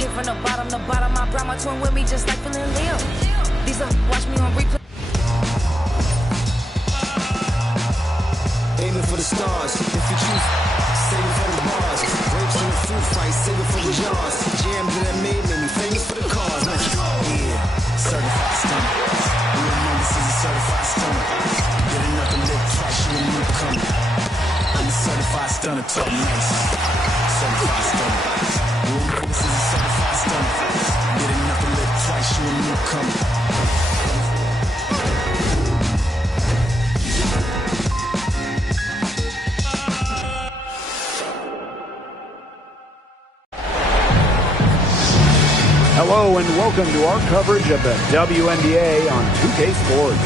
Came from the bottom, I brought my twin with me just like feeling Leo. These watch me on replay. Aiming for the stars, if you choose, save it for the bars. Grapes in the fruit fight, save it for the jars. Jam that made me famous for the cars. Yeah, certified stunner. You know this is a certified stunner. Get enough to live trash, you a newcomer. I'm a certified stunner, talk nice. Certified stunner. You know this is a certified stunner. Get enough to live twice, you a newcomer. Hello and welcome to our coverage of the WNBA on 2K Sports.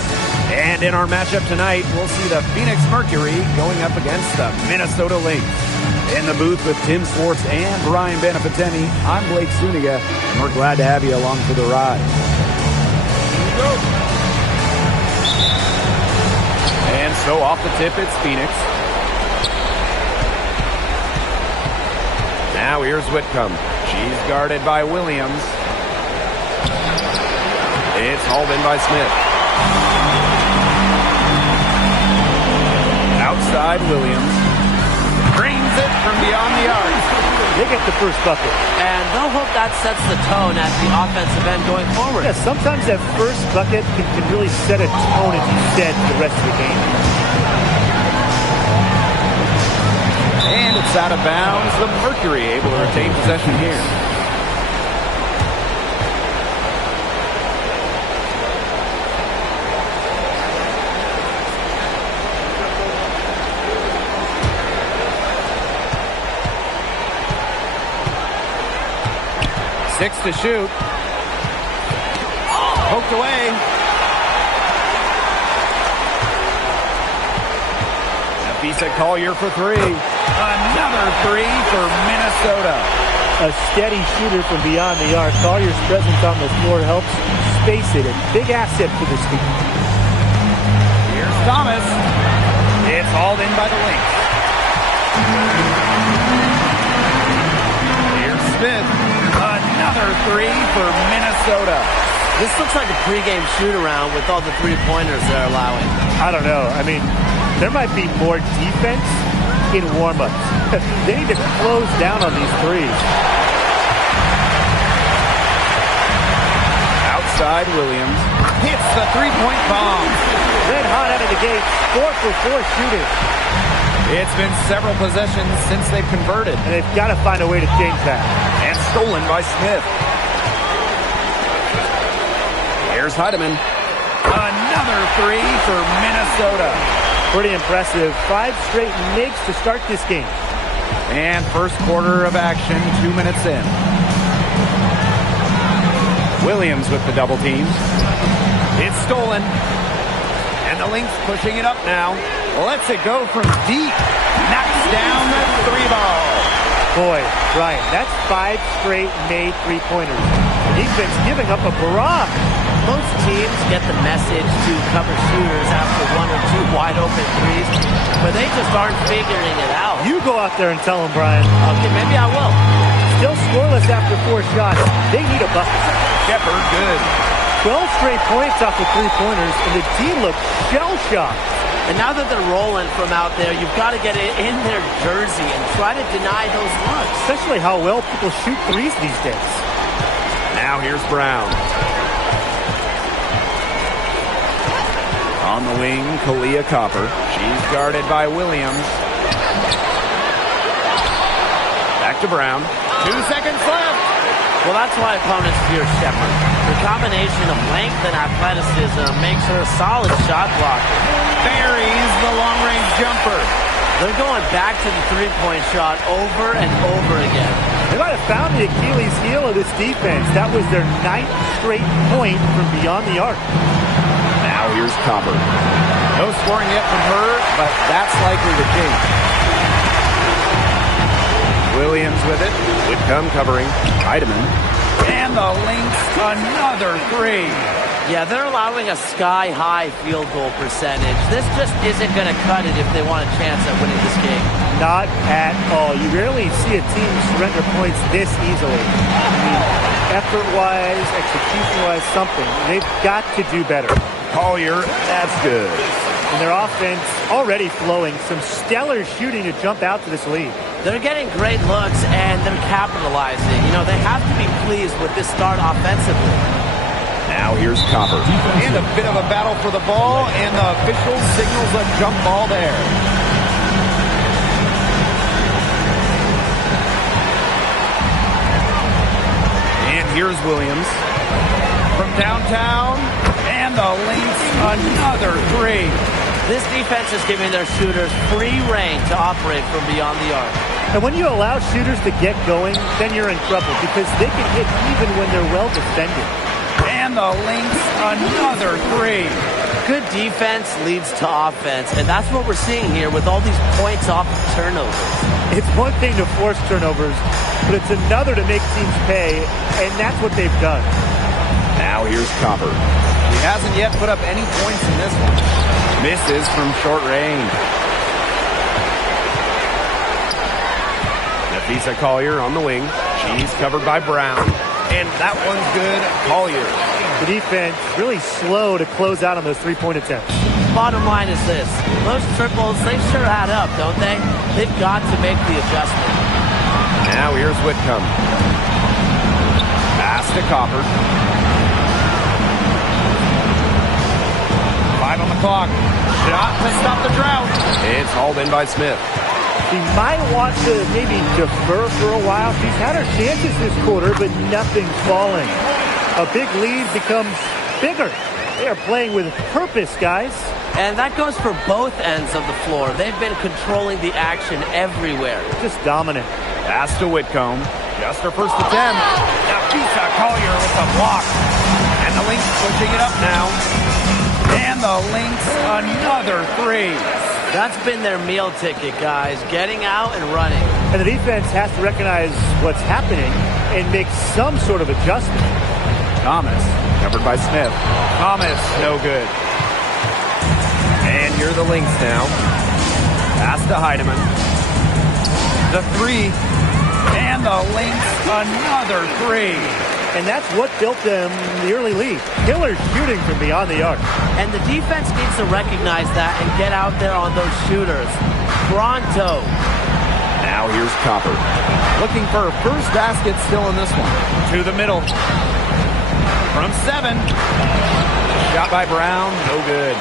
And in our matchup tonight, we'll see the Phoenix Mercury going up against the Minnesota Lynx. In the booth with Tim Swartz and Brian Benefiteni, I'm Blake Zuniga, and we're glad to have you along for the ride. And so off the tip, it's Phoenix. Now here's Whitcomb. She's guarded by Williams. It's hauled in by Smith. Outside Williams. Brings it from beyond the arc. They get the first bucket. And they'll hope that sets the tone at the offensive end going forward. Yeah, sometimes that first bucket can really set a tone, as you said, for the rest of the game. And it's out of bounds. The Mercury able to retain possession here. Six to shoot. Poked away. Nafisa Collier for three. Another three for Minnesota. A steady shooter from beyond the arc. Collier's presence on the floor helps space it. A big asset for this team. Here's Thomas. It's hauled in by the Lynx. Here's Smith. Another three for Minnesota. This looks like a pregame shoot-around with all the three-pointers they're allowing. I don't know. I mean, there might be more defense in warm-ups. They need to close down on these threes. Outside Williams hits the three-point bomb. Red hot out of the gate. 4 for 4 shooting. It's been several possessions since they've converted. And they've got to find a way to change that. And stolen by Smith. Here's Heidemann. Another three for Minnesota. Pretty impressive. 5 straight makes to start this game. And first quarter of action, 2 minutes in. Williams with the double team. It's stolen. And the Lynx pushing it up now. Lets it go from deep. Knocks down the three ball. Boy, Brian, that's 5 straight made three-pointers. Defense giving up a barrage. Most teams get the message to cover shooters after 1 or 2 wide-open threes, but they just aren't figuring it out. You go out there and tell them, Brian. Okay, maybe I will. Still scoreless after 4 shots. They need a bucket. Shepard, good. 12 straight points off the three-pointers, and the team looks shell-shocked. And now that they're rolling from out there, you've got to get it in their jersey and try to deny those looks. Especially how well people shoot threes these days. Now here's Brown. On the wing, Kalia Copper. She's guarded by Williams. Back to Brown. 2 seconds left. Well, that's why opponents fear Shepard. The combination of length and athleticism makes her a solid shot blocker. Buries the long-range jumper. They're going back to the three-point shot over and over again. They might have found the Achilles heel of this defense. That was their 9th straight point from beyond the arc. Now here's Copper. No scoring yet from her, but that's likely to change. Williams with it. Whitcomb covering. Heidemann. And the Lynx, another three. Yeah, they're allowing a sky-high field goal percentage. This just isn't going to cut it if they want a chance at winning this game. Not at all. You rarely see a team surrender points this easily. I mean, effort-wise, execution-wise, something. They've got to do better. Collier, that's good. And their offense already flowing. Some stellar shooting to jump out to this lead. They're getting great looks, and they're capitalizing. You know, they have to be pleased with this start offensively. Now here's Copper. And a bit of a battle for the ball, and the official signals a jump ball there. And here's Williams. From downtown, and the Lynx, another three. This defense is giving their shooters free reign to operate from beyond the arc. And when you allow shooters to get going, then you're in trouble because they can hit even when they're well defended. And the Lynx, another three. Good defense leads to offense, and that's what we're seeing here with all these points off of turnovers. It's one thing to force turnovers, but it's another to make teams pay, and that's what they've done. Now here's Copper. He hasn't yet put up any points in this one. Misses from short range. Nafisa Collier on the wing. She's covered by Brown. And that one's good. Collier. The defense really slow to close out on those three-point attempts. Bottom line is this. Those triples, they sure add up, don't they? They've got to make the adjustment. Now here's Whitcomb. Pass to Copper. 5 on the clock. Shot to stop the drought. It's hauled in by Smith. She might want to maybe defer for a while. She's had her chances this quarter, but nothing's falling. A big lead becomes bigger. They are playing with purpose, guys. And that goes for both ends of the floor. They've been controlling the action everywhere. Just dominant. Pass to Whitcomb. Just her first attempt. Nafisa Collier with the block. And the Lynx pushing it up now. And the Lynx, another three. That's been their meal ticket, guys. Getting out and running. And the defense has to recognize what's happening and make some sort of adjustment. Thomas, covered by Smith. Thomas, no good. And you're the Lynx now. Pass to Heidemann. The three. And the Lynx, another three. And that's what built them the early lead. Killer shooting from beyond the arc. And the defense needs to recognize that and get out there on those shooters. Pronto. Now here's Copper. Looking for her first basket still in this one. To the middle. From 7. Shot by Brown, no good.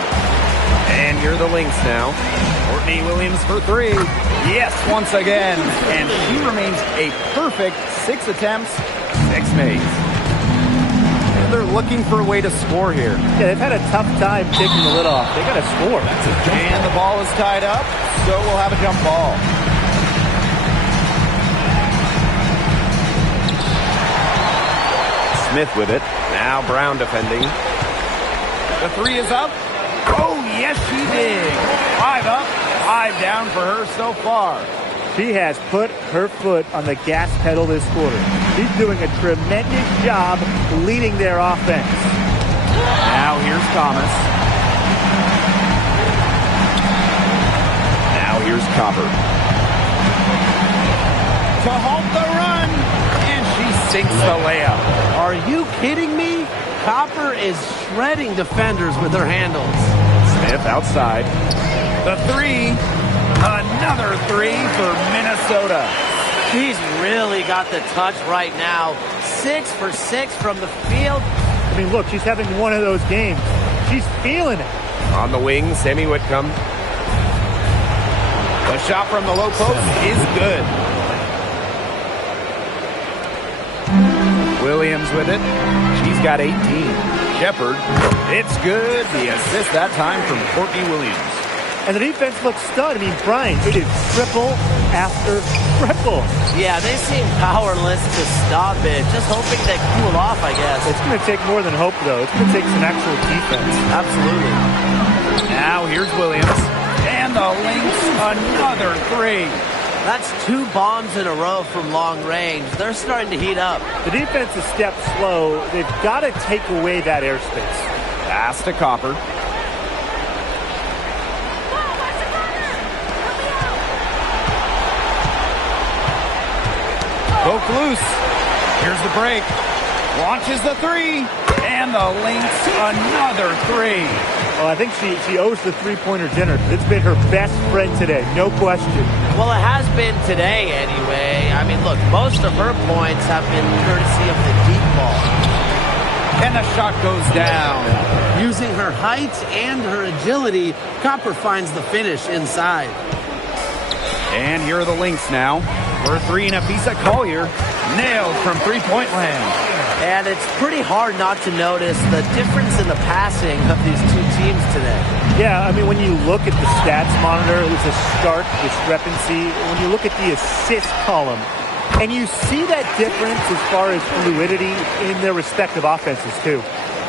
And you're the Lynx now. Courtney Williams for 3. Yes, once again. And she remains a perfect 6 attempts, 6 makes. And they're looking for a way to score here. Yeah, they've had a tough time taking the lid off. They got to score. And the ball is tied up, so we'll have a jump ball. Smith with it. Now Brown defending. The 3 is up. Oh, yes, she did. 5 up, 5 down for her so far. She has put her foot on the gas pedal this quarter. She's doing a tremendous job leading their offense. Now here's Thomas. Now here's Copper. To halt the run, and she sinks the layup. Are you kidding me? Copper is shredding defenders with her handles. Smith outside. The 3, another 3 for Minnesota. She's really got the touch right now. 6 for 6 from the field. I mean, look, she's having one of those games. She's feeling it. On the wing, Sammy Whitcomb. The shot from the low post is good. Williams with it. She's got 18. Shepard, it's good. The assist that time from Courtney Williams. And the defense looks stunned. I mean, Brian, it is triple after triple. Yeah, they seem powerless to stop it. Just hoping they cool off, I guess. It's going to take more than hope, though. It's going to take some actual defense. Absolutely. Now here's Williams. And the Lynx, another 3. That's 2 bombs in a row from long range. They're starting to heat up. The defense is stepped slow. They've got to take away that airspace. Pass to Copper. Broke loose. Here's the break. Launches the three. And the Lynx, another three. Well, I think she owes the three-pointer dinner. It's been her best friend today, no question. Well, it has been today anyway. I mean, look, most of her points have been courtesy of the deep ball. And the shot goes down. Using her height and her agility, Copper finds the finish inside. And here are the Lynx now. For three, Nafisa Collier nailed from three-point land. And it's pretty hard not to notice the difference in the passing of these two teams today. Yeah, I mean, when you look at the stats monitor, there's a stark discrepancy. When you look at the assist column, and you see that difference as far as fluidity in their respective offenses, too.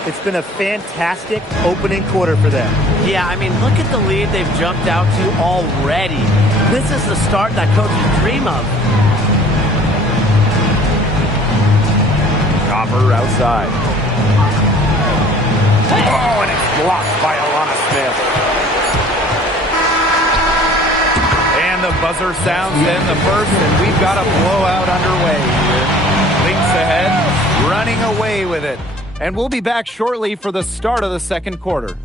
It's been a fantastic opening quarter for them. Yeah, I mean, look at the lead they've jumped out to already. This is the start that coaches dream of. Copper outside. Oh, and it's blocked by Alana Smith. And the buzzer sounds in the first, and we've got a blowout underway here. Lynx ahead, running away with it. And we'll be back shortly for the start of the second quarter.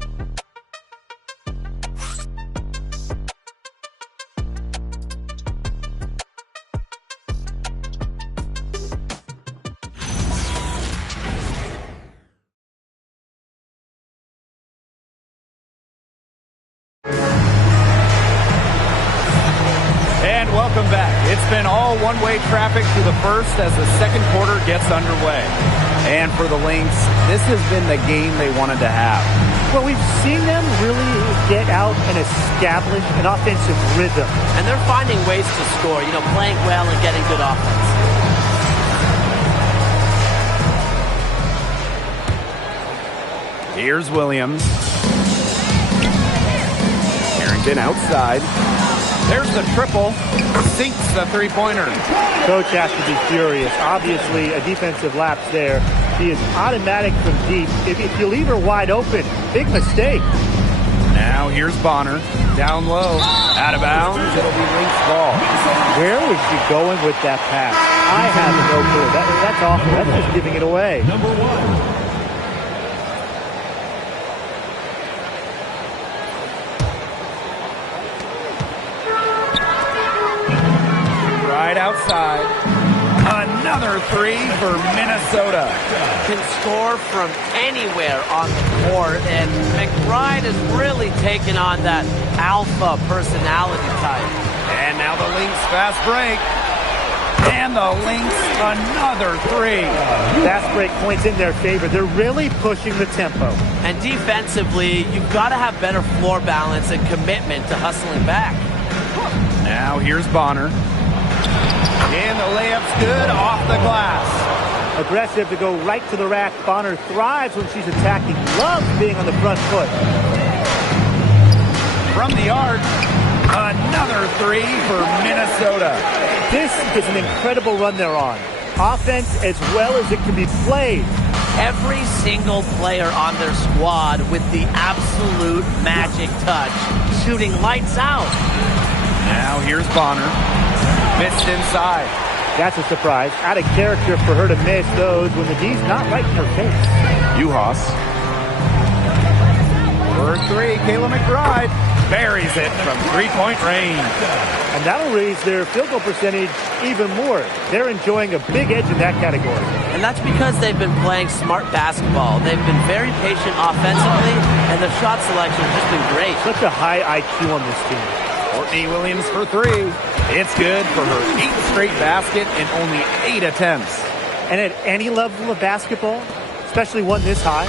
And welcome back. It's been all one-way traffic through the first as the second quarter gets underway. And for the Lynx, this has been the game they wanted to have. Well, we've seen them really get out and establish an offensive rhythm. And they're finding ways to score, playing well and getting good offense. Here's Williams. Harrington outside. There's the triple. Sinks the three-pointer. Coach has to be furious. Obviously, a defensive lapse there. He is automatic from deep. If you leave her wide open, big mistake. Now here's Bonner. Down low. Out of bounds. It'll be Lynx ball. Where was she going with that pass? I have no clue. That's awful. That's just giving it away. Number one. Right outside. Another three for Minnesota. Can score from anywhere on the court, and McBride has really taken on that alpha personality type. And now the Lynx fast break. And the Lynx another three. Fast break points in their favor. They're really pushing the tempo. And defensively, you've got to have better floor balance and commitment to hustling back. Now here's Bonner. And the layup's good off the glass. Aggressive to go right to the rack. Bonner thrives when she's attacking. Loves being on the front foot. From the arc, another three for Minnesota. This is an incredible run they're on. Offense as well as it can be played. Every single player on their squad with the absolute magic touch, shooting lights out. Now here's Bonner. Missed inside. That's a surprise. Out of character for her to miss those when the D's not right in her face. Uhas. For three, Kayla McBride buries it from three-point range. And that'll raise their field goal percentage even more. They're enjoying a big edge in that category. And that's because they've been playing smart basketball. They've been very patient offensively, and their shot selection has just been great. Such a high IQ on this team. Courtney Williams for three. It's good for her 8th straight basket in only 8 attempts. And at any level of basketball, especially one this high,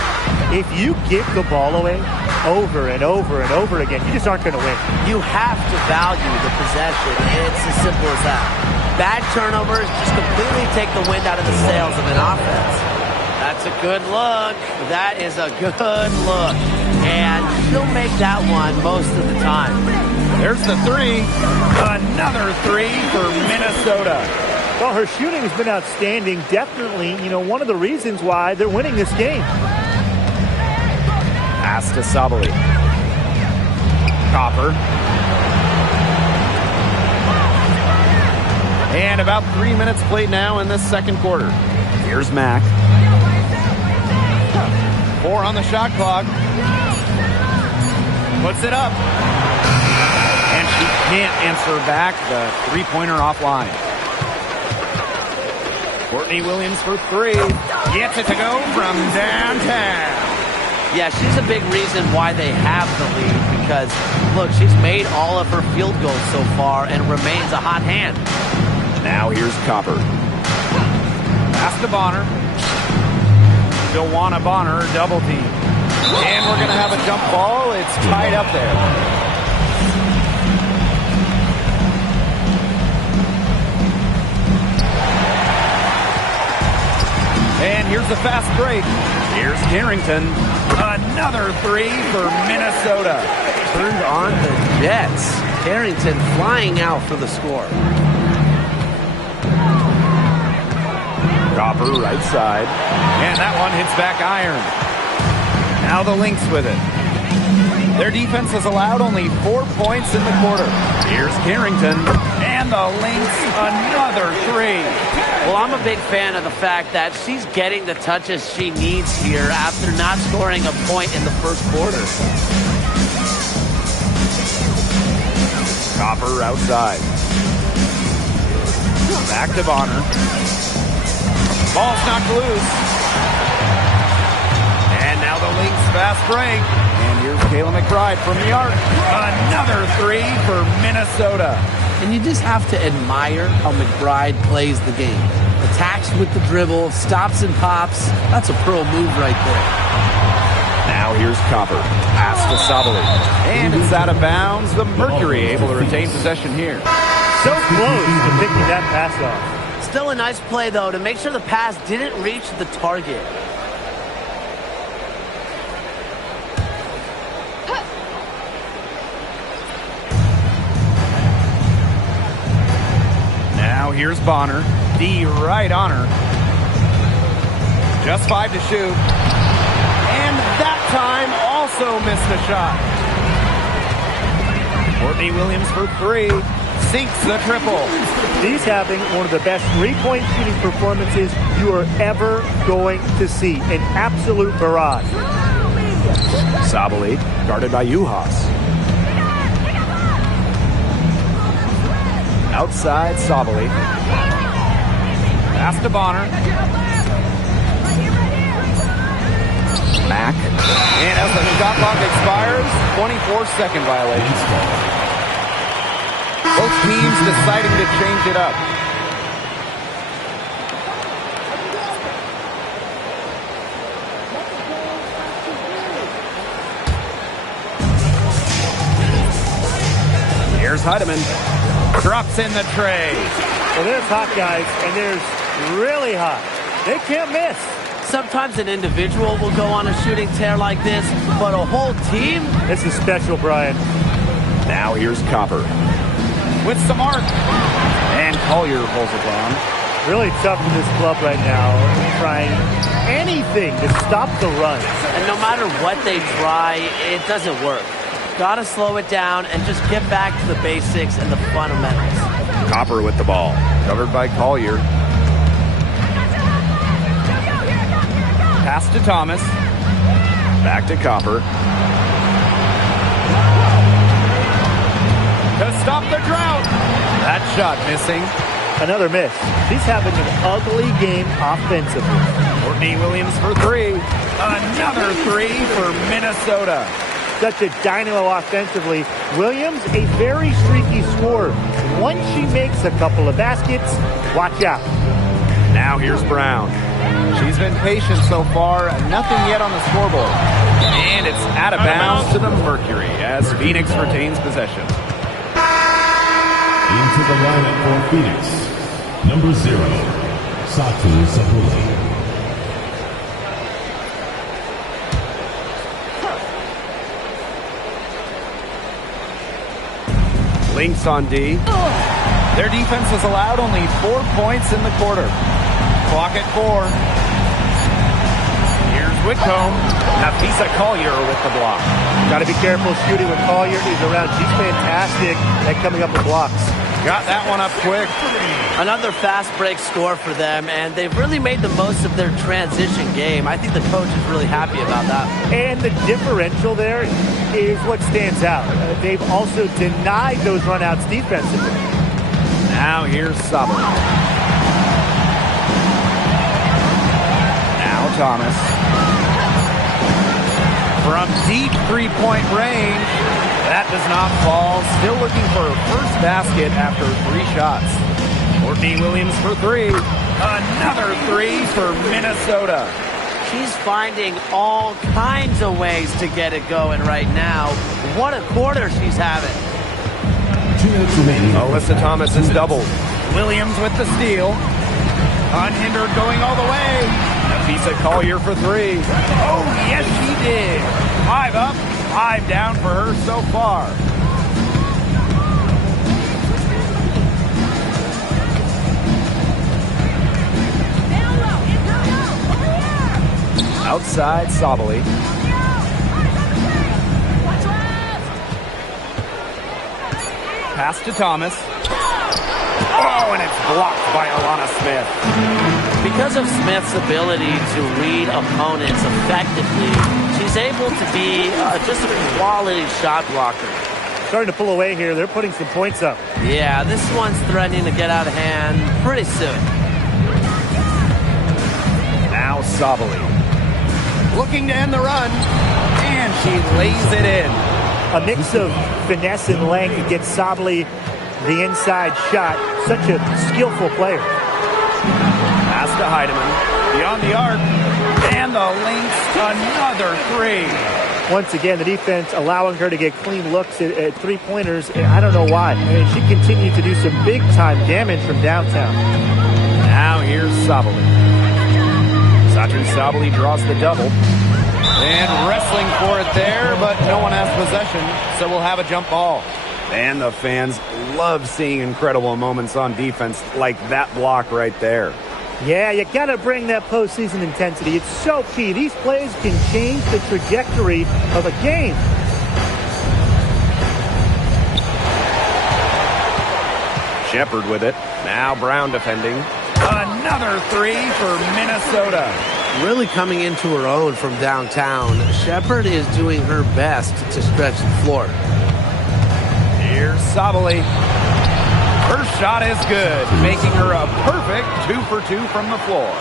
if you give the ball away over and over and over again, you just aren't going to win. You have to value the possession. It's as simple as that. Bad turnovers just completely take the wind out of the sails of an offense. That's a good look. That is a good look. And she'll make that one most of the time. There's the three. Another three for Minnesota. Well, her shooting has been outstanding. Definitely, one of the reasons why they're winning this game. Pass to Sabali. Copper. And about 3 minutes played now in this second quarter. Here's Mack. 4 on the shot clock. Puts it up. And she can't answer back the three-pointer offline. Courtney Williams for 3. Gets it to go from downtown. Yeah, she's a big reason why they have the lead because, look, she's made all of her field goals so far and remains a hot hand. Now here's Copper. Pass to Bonner. Joanna Bonner, double team. And we're going to have a jump ball. It's tied up there. And here's the fast break. Here's Carrington. Another 3 for Minnesota. Turned on the Jets. Carrington flying out for the score. Copper right side. And that one hits back iron. Now the Lynx with it. Their defense has allowed only 4 points in the quarter. Here's Carrington. And the Lynx, another 3. Well, I'm a big fan of the fact that she's getting the touches she needs here after not scoring a point in the first quarter. Copper outside. Back to Bonner. Ball's knocked loose. And now the Lynx fast break. And here's Kayla McBride from the arc. Another 3 for Minnesota. And you just have to admire how McBride plays the game. Attacks with the dribble, stops and pops. That's a pro move right there. Now here's Copper. Pass to Sabali. And it's out of bounds. The Mercury able to retain possession here. So close to picking that pass off. Still a nice play, though, to make sure the pass didn't reach the target. Now here's Bonner. D right on her. Just 5 to shoot. And that time also missed the shot. Courtney Williams for 3. Sinks the triple. She's having one of the best three-point shooting performances you are ever going to see. An absolute barrage. Sabali guarded by Juhas. Outside Sabali. Pass to Bonner. Mack. And as the shot clock expires, 24-second violation. Both teams deciding to change it up. Here's Heidemann. Drops in the tray. Well, there's hot guys, and there's really hot. They can't miss. Sometimes an individual will go on a shooting tear like this, but a whole team? This is special, Brian. Now here's Copper. With some arc. And Collier pulls it down. Really tough for this club right now. Trying anything to stop the run. And no matter what they try, it doesn't work. Gotta slow it down and just get back to the basics and the fundamentals. Copper with the ball. Covered by Collier. Pass to Thomas. Back to Copper. To stop the drought. That shot missing. Another miss. She's having an ugly game offensively. Courtney Williams for 3. Another 3 for Minnesota. Such a dynamo offensively. Williams, a very streaky scorer. Once she makes a couple of baskets, watch out. Now here's Brown. She's been patient so far. Nothing yet on the scoreboard. And it's out of bounds to the Mercury as Phoenix retains possession. Into the lineup for Phoenix, number 0, Satu Sabuli. Lynx on D. Their defense has allowed only 4 points in the quarter. Clock at 4. Here's Whitcomb. Nafisa Collier with the block. Got to be careful shooting when Collier is around. She's fantastic at coming up with blocks. Got that one up quick. Another fast break score for them, and they've really made the most of their transition game. I think the coach is really happy about that. And the differential there is what stands out. They've also denied those runouts defensively. Now here's Sabali. Now Thomas. From deep three-point range, that does not fall. Still looking for her first basket after 3 shots. Courtney Williams for 3. Another 3 for Minnesota. She's finding all kinds of ways to get it going right now. What a quarter she's having. 2 minutes remaining. Alyssa Thomas is doubled. Williams with the steal. Unhindered going all the way. Nafisa Collier for 3. Oh, yes, she did. 5 up, 5 down for her so far. Outside Sabali. Pass to Thomas. Oh, and it's blocked by Alana Smith. Because of Smith's ability to read opponents effectively, she's able to be just a quality shot blocker. Starting to pull away here. They're putting some points up. Yeah, this one's threatening to get out of hand pretty soon. Now Sabali. Looking to end the run. And she lays it in. A mix of finesse and length gets Sabali the inside shot. Such a skillful player. Pass to Heidemann. Beyond the arc. And the Lynx, another 3. Once again, the defense allowing her to get clean looks at three-pointers. I don't know why. I mean, she continued to do some big-time damage from downtown. Now here's Sabali. Satri Sabali draws the double. And wrestling for it there, but no one has possession, so we'll have a jump ball. And the fans love seeing incredible moments on defense like that block right there. Yeah, you got to bring that postseason intensity. It's so key. These plays can change the trajectory of a game. Shepard with it. Now Brown defending. Another 3 for Minnesota. Really coming into her own from downtown. Shepard is doing her best to stretch the floor. Here's Sabali. Her shot is good, making her a perfect 2 for 2 from the floor.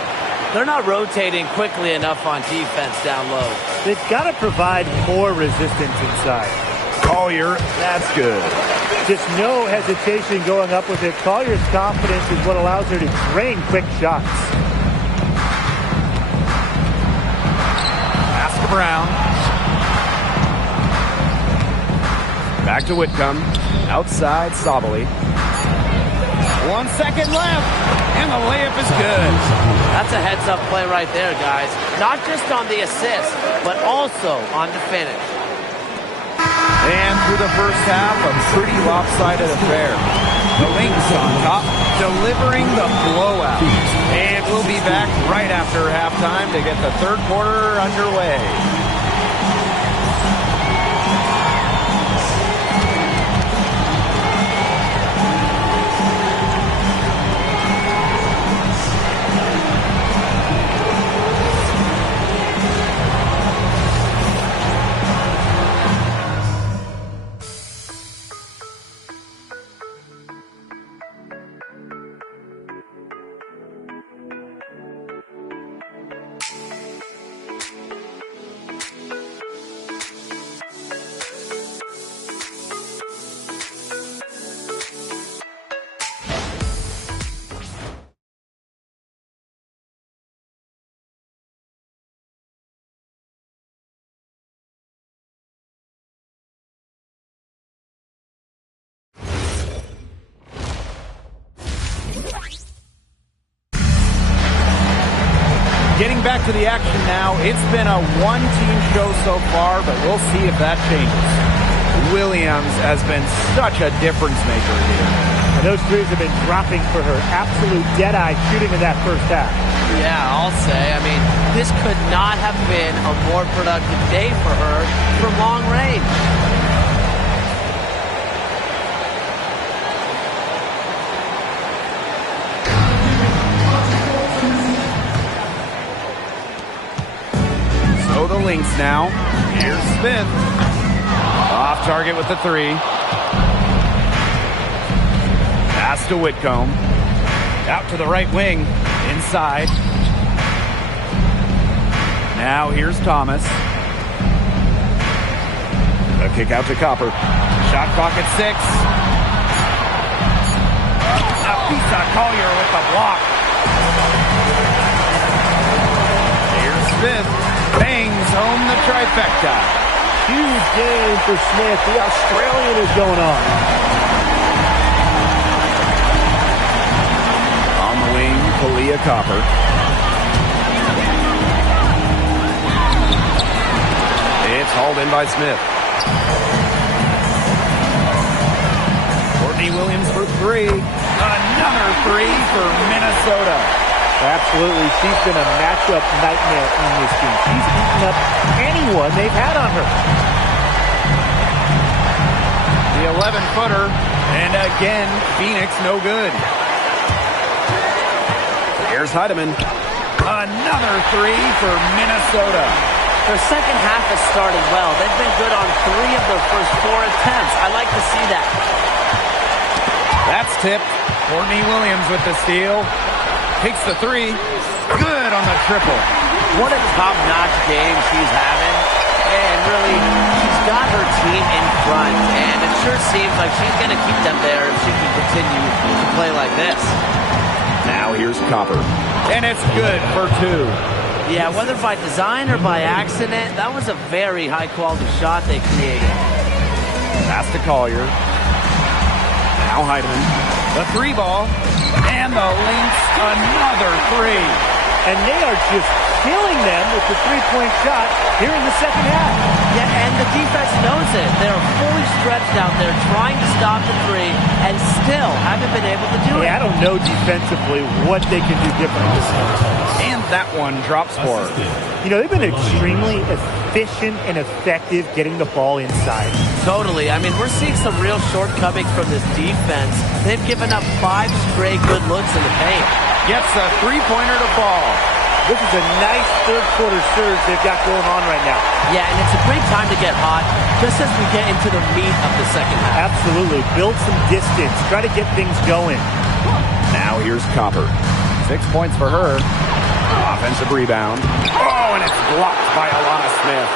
They're not rotating quickly enough on defense down low. They've got to provide more resistance inside. Collier, that's good. Just no hesitation going up with it. Collier's confidence is what allows her to drain quick shots. Pass to Brown. Back to Whitcomb. Outside Sabali. 1 second left. And the layup is good. That's a heads-up play right there, guys. Not just on the assist, but also on the finish. And through the first half, a pretty lopsided affair. The Lynx on top, delivering the blowout. And we'll be back right after halftime to get the third quarter underway. Getting back to the action now. It's been a one-team show so far, but we'll see if that changes. Williams has been such a difference maker here. And those threes have been dropping for her. Absolute dead-eye shooting in that first half. Yeah, I'll say. I mean, this could not have been a more productive day for her from long range. the Lynx now. Here's Smith. Off target with the three. Pass to Whitcomb. Out to the right wing. Inside. Now here's Thomas. A kick out to Copper. Shot clock at 6. Apisa Collier with the block. Here's Smith. Bangs home the trifecta. Huge game for Smith. The Australian is going on. On the wing, Kalia Copper. It's hauled in by Smith. Courtney Williams for 3. Another 3 for Minnesota. Absolutely. She's been a matchup nightmare in this team. She's eaten up anyone they've had on her. The 11-footer. And again, Phoenix no good. Here's Heidemann. Another 3 for Minnesota. Their second half has started well. They've been good on 3 of their first 4 attempts. I like to see that. That's tipped. Courtney Williams with the steal. Takes the 3. Good on the triple. What a top-notch game she's having. And really, she's got her team in front. And it sure seems like she's going to keep them there if she can continue to play like this. Now here's Copper. And it's good for 2. Yeah, whether by design or by accident, that was a very high-quality shot they created. Pass to Collier. Now Heidemann. The 3 ball. And the Lynx, another 3. And they are just killing them with the three-point shot here in the second half. Yeah, and the defense knows it. They're fully stretched out there trying to stop the 3 and still haven't been able to do it. I don't know defensively what they can do differently. And that one drops for her. You know, they've been extremely efficient and effective getting the ball inside. Totally. I mean, we're seeing some real shortcomings from this defense. They've given up 5 straight good looks in the paint. Gets a 3-pointer to fall. This is a nice third-quarter surge they've got going on right now. Yeah, and it's a great time to get hot, just as we get into the meat of the second half. Absolutely. Build some distance. Try to get things going. Now here's Copper. 6 points for her. Offensive rebound. Oh, and it's blocked by Alana Smith.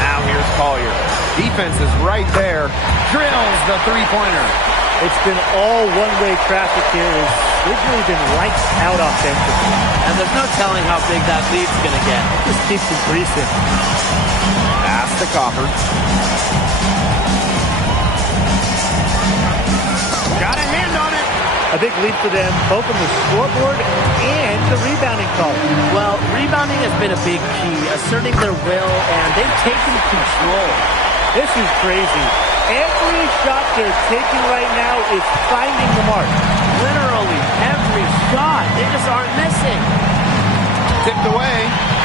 Now here's Collier. Defense is right there. Drills the 3-pointer. It's been all one-way traffic here. They've really been lights out offensively. And there's no telling how big that lead's going to get. Just keeps increasing. Pass to Copper. Got a hand on it. A big lead for them, both on the scoreboard and the rebounding call. Well, rebounding has been a big key, asserting their will, and they've taken control. This is crazy. Every shot they're taking right now is finding the mark. Literally every shot. They just aren't missing. Tipped away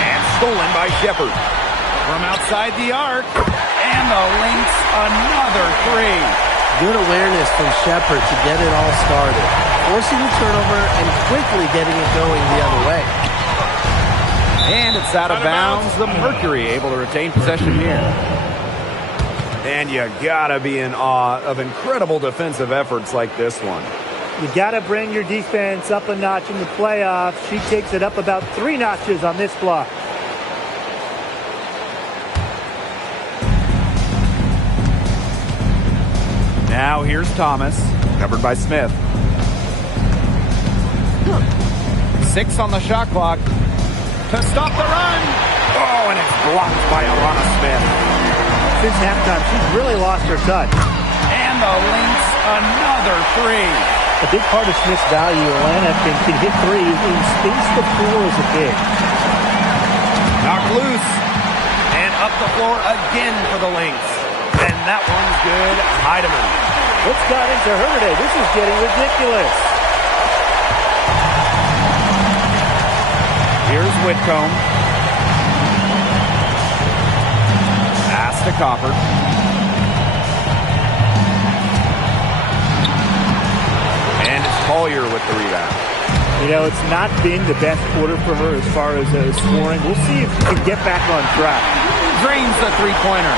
and stolen by Shepard. From outside the arc. And the Lynx, another 3. Good awareness from Shepard to get it all started. Forcing the turnover and quickly getting it going the other way. And it's out of bounds. The Mercury able to retain possession here. And you gotta be in awe of incredible defensive efforts like this one. You gotta bring your defense up a notch in the playoffs. She takes it up about 3 notches on this block. Now here's Thomas, covered by Smith. 6 on the shot clock to stop the run. Oh, and it's blocked by Alana Smith. Since halftime, she's really lost her touch. And the Lynx, another 3. A big part of Smith's value, Atlanta can hit threes and space the floor is a big. Knocked loose. And up the floor again for the Lynx. And that one's good. Heidemann. What's got into her today? This is getting ridiculous. Here's Whitcomb. Pass to Copper. And it's Collier with the rebound. You know, it's not been the best quarter for her as far as scoring. We'll see if she can get back on track. Drains the three-pointer.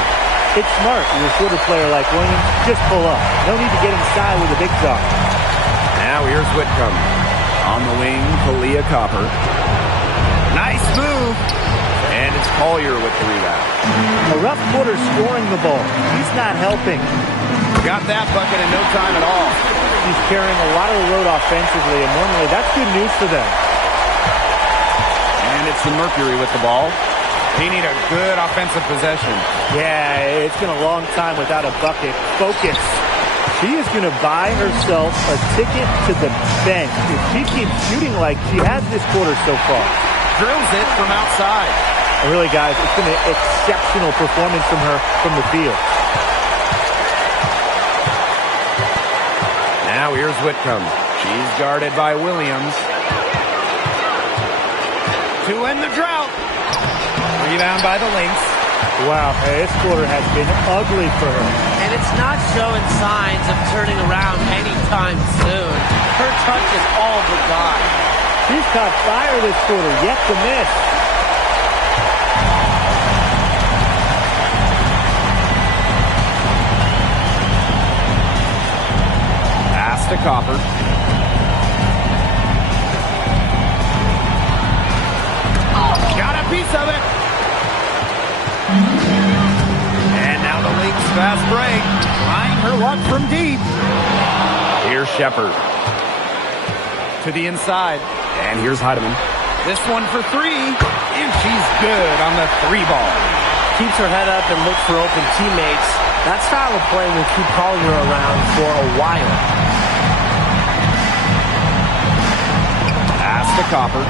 It's smart. You're a shorter player like Williams. Just pull up. No need to get inside with a big shot. Now here's Whitcomb. On the wing, Kalia Copper. Nice move. And it's Collier with the rebound. A rough quarter scoring the ball. He's not helping. Got that bucket in no time at all. He's carrying a lot of the load offensively, and normally that's good news for them. And it's the Mercury with the ball. They need a good offensive possession. Yeah, it's been a long time without a bucket. Focus. She is going to buy herself a ticket to the bench if she keeps shooting like she has this quarter so far. Drills it from outside. Really, guys, it's been an exceptional performance from her from the field. Now here's Whitcomb. She's guarded by Williams. To end the drought. Rebound by the Lynx. Wow, this quarter has been ugly for her. And it's not showing signs of turning around anytime soon. Her touch is all but gone. She's caught fire this quarter, yet to miss. Pass to Copper. Got a piece of it. And now the Lynx fast break. Trying her luck from deep. Here's Shepard. To the inside. And here's Heidemann. This one for three. And she's good on the three ball. Keeps her head up and looks for open teammates. That style of play will keep calling her around for a while. Pass to Copper.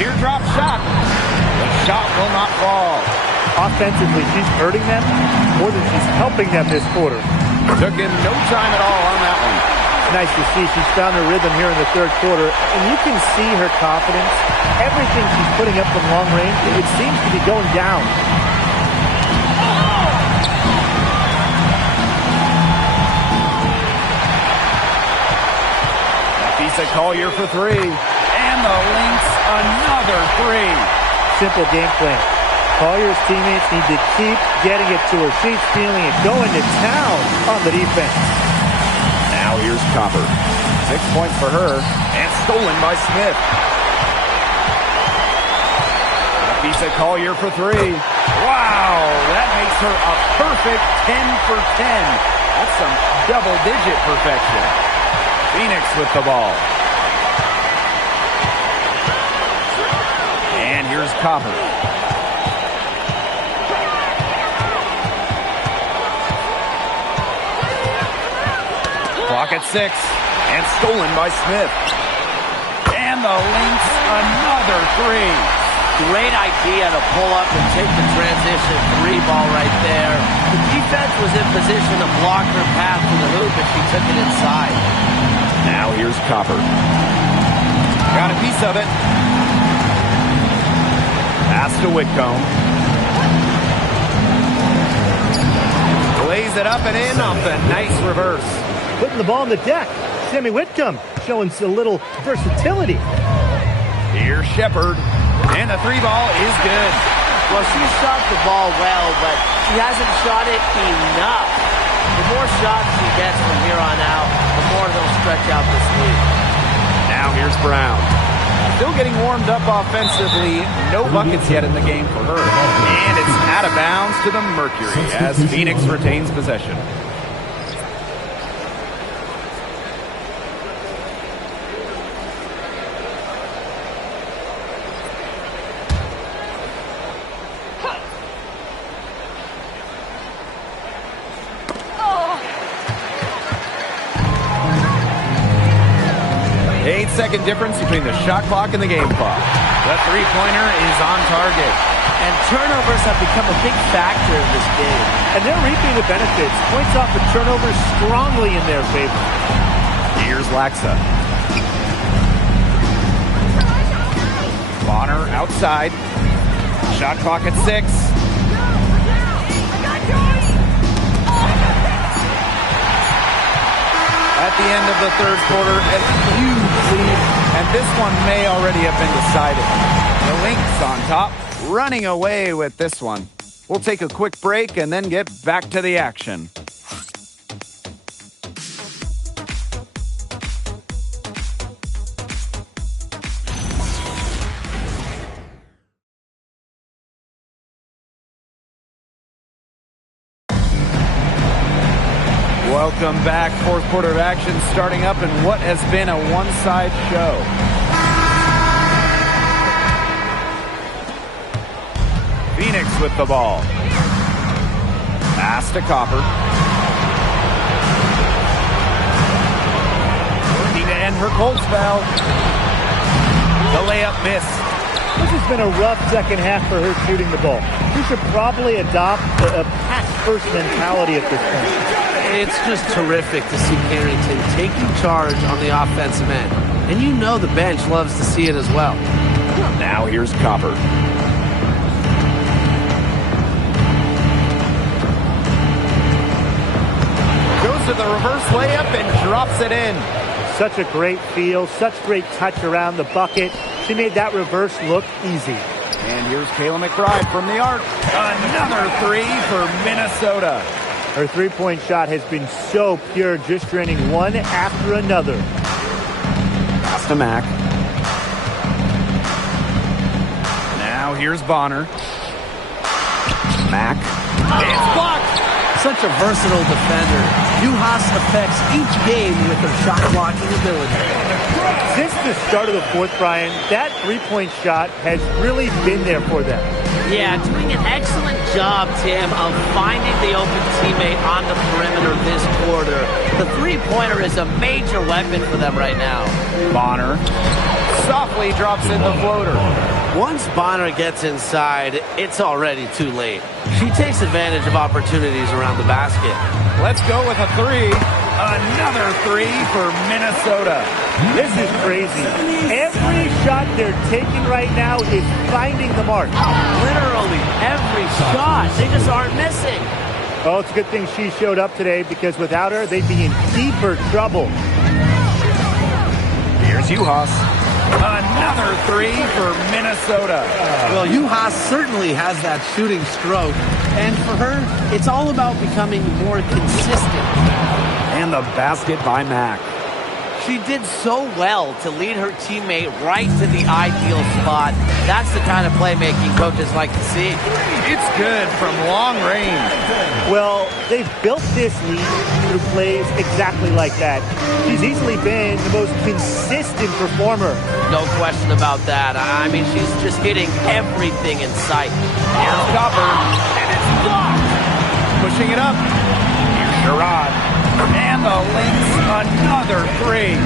Teardrop shot. The shot will not fall. Offensively, she's hurting them more than she's helping them this quarter. Took him no time at all on that one. It's nice to see she's found her rhythm here in the third quarter, and you can see her confidence. Everything she's putting up from long range, it seems to be going down. Lisa Collier for three. And the Lynx another three. Simple game plan. Collier's teammates need to keep getting it to her. She's feeling it, going to town on the defense. Now here's Copper. 6 points for her, and stolen by Smith. Lisa Collier for three. Wow, that makes her a perfect 10 for 10. That's some double-digit perfection. Phoenix with the ball. And here's Copper. Clock at 6, and stolen by Smith. And the Lynx another three. Great idea to pull up and take the transition three ball right there. The defense was in position to block her path to the hoop, and she took it inside. Now here's Copper. Got a piece of it. Pass to Whitcomb. Lays it up and in off the nice reverse. Putting the ball on the deck. Sammy Whitcomb showing a little versatility. Here's Shepard. And the three ball is good. Well, she shot the ball well, but she hasn't shot it enough. The more shots she gets from here on out, the more they'll stretch out this lead. Now here's Brown. Still getting warmed up offensively. No buckets yet in the game for her. And it's out of bounds to the Mercury as Phoenix retains possession. Second difference between the shot clock and the game clock. The three-pointer is on target. And turnovers have become a big factor in this game. And they're reaping the benefits. Points off the turnovers strongly in their favor. Here's Laxa. Bonner outside. Shot clock at 6. at the end of the third quarter. A huge lead, and this one may already have been decided. The Lynx on top, running away with this one. We'll take a quick break and then get back to the action. Welcome back. Fourth quarter of action starting up in what has been a one-side show. Phoenix with the ball. Pass to Copper. Working to end her cold spell. The layup missed. This has been a rough second half for her shooting the ball. She should probably adopt a pass-first mentality at this point. It's just terrific to see Carrington taking charge on the offensive end. And you know the bench loves to see it as well. Now here's Copper. Goes to the reverse layup and drops it in. Such a great feel, such great touch around the bucket. She made that reverse look easy. And here's Kayla McBride from the arc. Another three for Minnesota. Her three-point shot has been so pure, just draining one after another. Pass to Mack. Now here's Bonner. Mack. It's blocked. Such a versatile defender. Juhas affects each game with her shot-blocking ability. Since the start of the fourth, Brian, that three-point shot has really been there for them. Yeah, doing an excellent job, Tim, of finding the open teammate on the perimeter this quarter. The three-pointer is a major weapon for them right now. Bonner softly drops in the floater. Once Bonner gets inside, it's already too late. She takes advantage of opportunities around the basket. Let's go with a three. Another three for Minnesota. This is crazy. Every shot they're taking right now is finding the mark. Literally every shot. They just aren't missing. Oh, it's a good thing she showed up today, because without her, they'd be in deeper trouble. Here's Juhas. Another three for Minnesota. Well, Juhas certainly has that shooting stroke. And for her, it's all about becoming more consistent. And the basket by Mack. She did so well to lead her teammate right to the ideal spot. That's the kind of playmaking coaches like to see. It's good from long range. Well, they've built this lead through plays exactly like that. She's easily been the most consistent performer. No question about that. I mean, she's just hitting everything in sight. Here's Copper, and it's blocked. Pushing it up. Here's Sherrod. And the Lynx, another three.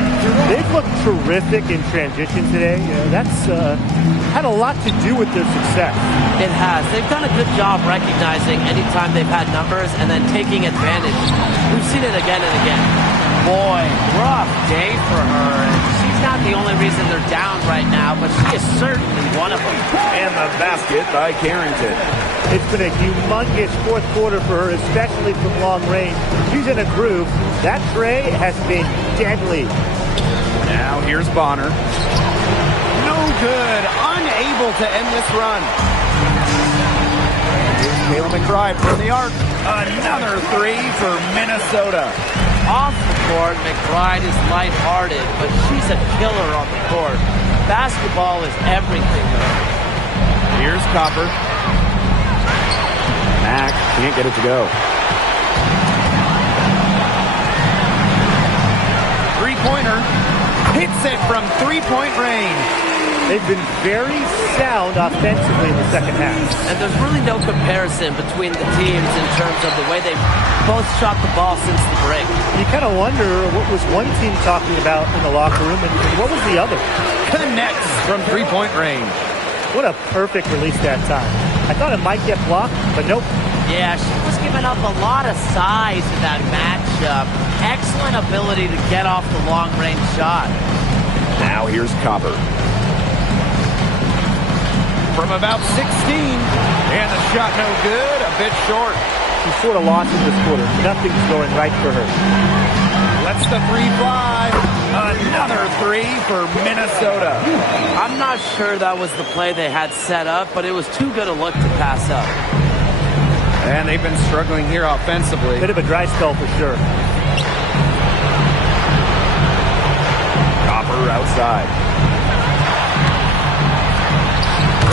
They've looked terrific in transition today. That's had a lot to do with their success. It has. They've done a good job recognizing anytime they've had numbers and then taking advantage. We've seen it again and again. Boy, rough day for her. She's not the only reason they're down right now, but she is certainly one of them. And the basket by Carrington. It's been a humongous fourth quarter for her, especially from long range. She's in a groove. That tray has been deadly. Now here's Bonner. No good. Unable to end this run. Here's Kayla McBride from the arc. Another three for Minnesota. Off the court, McBride is lighthearted, but she's a killer on the court. Basketball is everything to her. Here's Copper. Mack can't get it to go. Three-pointer. Hits it from three-point range. They've been very sound offensively in the second half. And there's really no comparison between the teams in terms of the way they've both shot the ball since the break. You kind of wonder what was one team talking about in the locker room and what was the other. Connects from three-point range. What a perfect release that time. I thought it might get blocked, but nope. Yeah, she was giving up a lot of size in that matchup. Excellent ability to get off the long-range shot. Now here's Copper. From about 16. And the shot no good, a bit short. She's sort of lost in this quarter. Nothing's going right for her. Lets the three fly. Another three for Minnesota. I'm not sure that was the play they had set up, but it was too good a look to pass up. And they've been struggling here offensively. Bit of a dry spell for sure. Copper outside.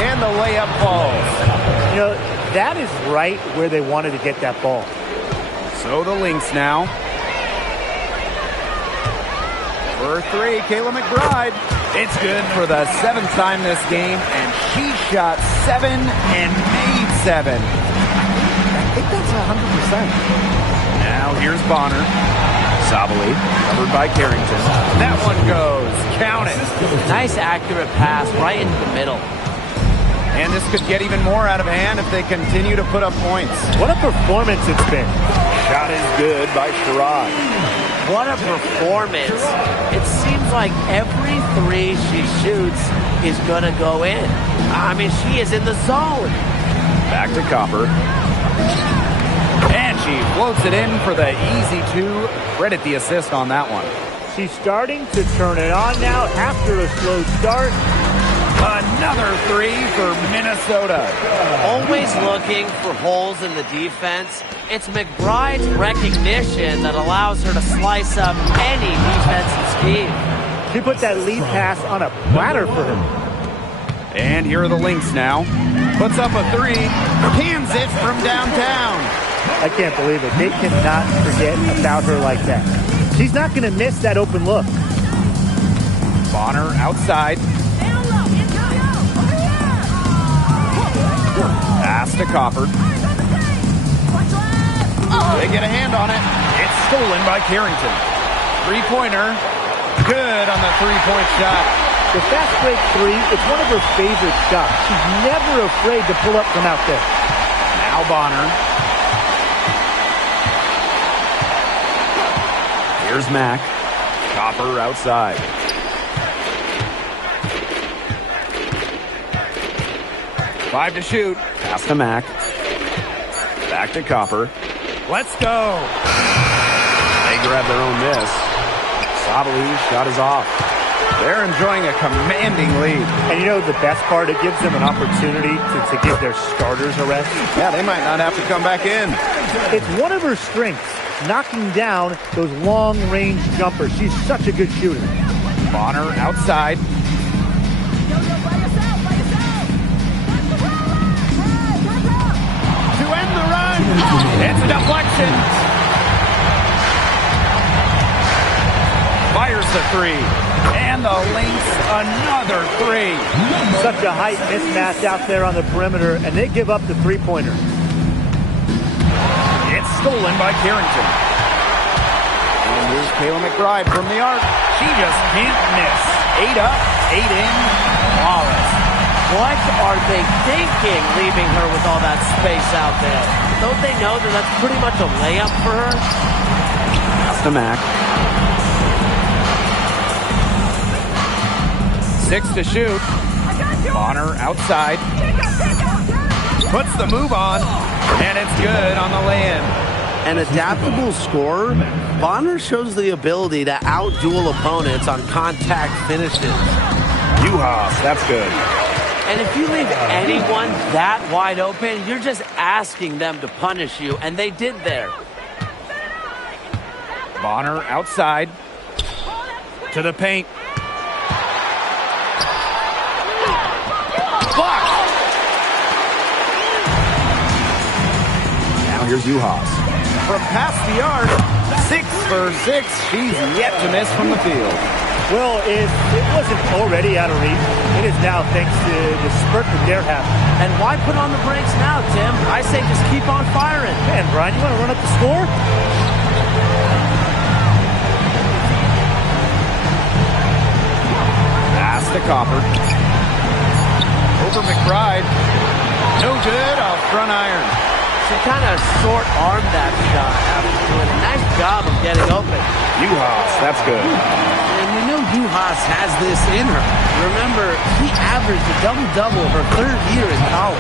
And the layup falls. You know, that is right where they wanted to get that ball. So the Lynx now. For three, Kayla McBride. It's good for the 7th time this game, and she shot 7 and made 7. I think that's 100%. Now here's Bonner. Sabali, covered by Carrington. That one goes. Count it. Nice accurate pass right into the middle. And this could get even more out of hand if they continue to put up points. What a performance it's been. Shot is good by Sherrod. What a performance. It seems like every three she shoots is going to go in. I mean, she is in the zone. Back to Copper. And she floats it in for the easy two. Credit the assist on that one. She's starting to turn it on now after a slow start. Another three for Minnesota. Always looking for holes in the defense. It's McBride's recognition that allows her to slice up any defensive scheme. She put that lead pass on a platter for him. And here are the Lynx now. Puts up a three. Cans it from downtown. I can't believe it. They cannot forget about her like that. She's not going to miss that open look. Bonner outside. Pass to Copper. They get a hand on it. It's stolen by Carrington. Three-pointer. Good on the three-point shot. The fast break three, it's one of her favorite shots. She's never afraid to pull up from out there. Now Bonner. Here's Mack. Copper outside. Five to shoot. Pass to Mack. Back to Copper. Let's go. They grab their own miss. Sabali's shot is off. They're enjoying a commanding lead. And you know the best part? It gives them an opportunity to give their starters a rest. Yeah, they might not have to come back in. It's one of her strengths, knocking down those long-range jumpers. She's such a good shooter. Bonner outside. To end the run. It's a deflection. Fires the three. And the Lynx, another three. Such a height mismatch out there on the perimeter, and they give up the three-pointer. It's stolen by Carrington. And here's Kayla McBride from the arc. She just can't miss. 8 up, 8 in, flawless. What are they thinking, leaving her with all that space out there? Don't they know that that's pretty much a layup for her? Pass to Mack. 6 to shoot. Bonner outside. Puts the move on. And it's good on the lay-in. An adaptable scorer, Bonner shows the ability to outduel opponents on contact finishes. Juhas, that's good. And if you leave anyone that wide open, you're just asking them to punish you, and they did there. Bonner outside. To the paint. Blocked. Now here's Juhas. From past the arc, 6 for 6. She's yet to miss from the field. Well, if it wasn't already out of reach, it is now thanks to the spurt that they're having. And why put on the brakes now, Tim? I say just keep on firing. Man, Brian, you want to run up the score? Pass to Copper. Over McBride. No good off front iron. She kind of short-armed that shot after doing a nice job of getting open. Juhas, that's good. And you know Juhas has this in her. Remember, he averaged a double-double her third year in college.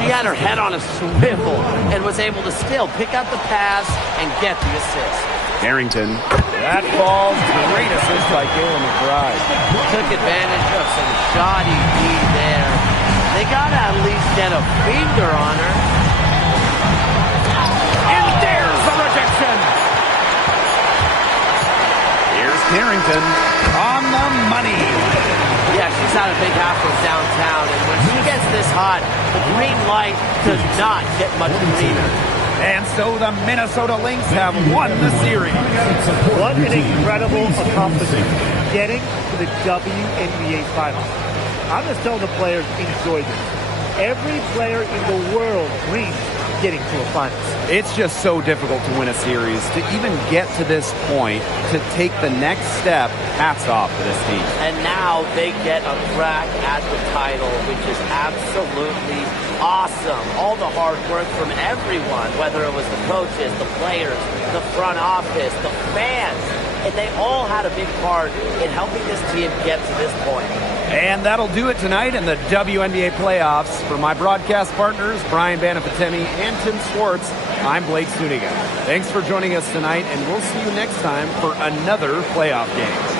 She had her head on a swivel and was able to still pick out the pass and get the assist. Carrington. That falls. Great assist by Galen McBride. Took advantage of some shoddy D there. They got to at least get a finger on her. And there's the rejection. Here's Carrington on the money. Yeah, she's had a big half from downtown, and when she gets this hot, the green light does not get much greener. And so the Minnesota Lynx have won the series. What an incredible accomplishment, getting to the WNBA Finals. I'm just telling the players, enjoy this. Every player in the world dreams getting to a finals. It's just so difficult to win a series. To even get to this point, to take the next step, hats off to this team. And now they get a crack at the title, which is absolutely awesome. All the hard work from everyone, whether it was the coaches, the players, the front office, the fans, and they all had a big part in helping this team get to this point. And that'll do it tonight in the WNBA playoffs. For my broadcast partners, Brian Banafitemi and Tim Schwartz, I'm Blake Suniga. Thanks for joining us tonight, and we'll see you next time for another playoff game.